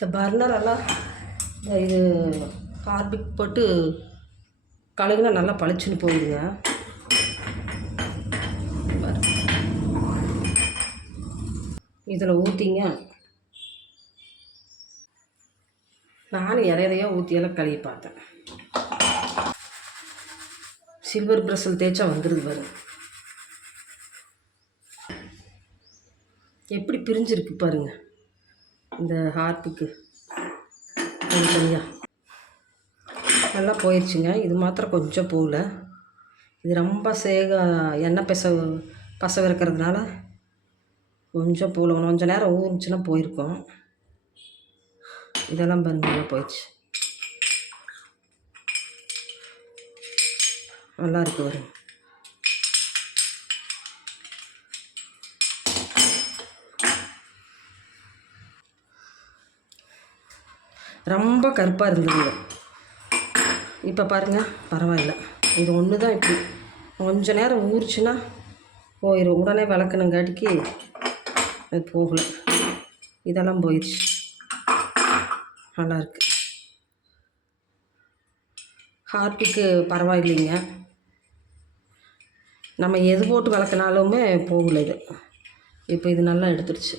இந்த பர்னரெல்லாம் இந்த இது ஹார்பிக் போட்டு கழுகுனா நல்லா பளிச்சுன்னு போகுதுங்க இதில் ஊற்றிங்க நானும் இறையறையோ ஊற்றியெல்லாம் கழுவி பார்த்தேன். சில்வர் பிரஷில் தேய்ச்சா வந்துடுது வரும் எப்படி பிரிஞ்சிருக்கு பாருங்கள் இந்த ஹார்ப்புக்கு. தனியாக நல்லா போயிடுச்சுங்க இது மாத்திரம் கொஞ்சம் போகல. இது ரொம்ப சேக எண்ணெய் பெச பசவு இருக்கிறதுனால கொஞ்சம் போகல. கொஞ்சம் நேரம் ஊறிச்சுன்னா போயிருக்கோம். இதெல்லாம் பாருங்க போயிடுச்சு. நல்லா இருக்கு வரும் ரொம்ப கருப்பாக இருந்ததுங்க. இப்போ பாருங்கள் பரவாயில்ல. இது ஒன்று தான் இப்படி. கொஞ்ச நேரம் ஊறிச்சுன்னா போயிடும் உடனே விளக்கணுங்காட்டிக்கு அது போகலை. இதெல்லாம் போயிடுச்சு நல்லாயிருக்கு. ஹார்பிக்கு பரவாயில்லைங்க. நம்ம எது போட்டு விளக்குனாலுமே போகல இது. இப்போ இது நல்லா எடுத்துடுச்சு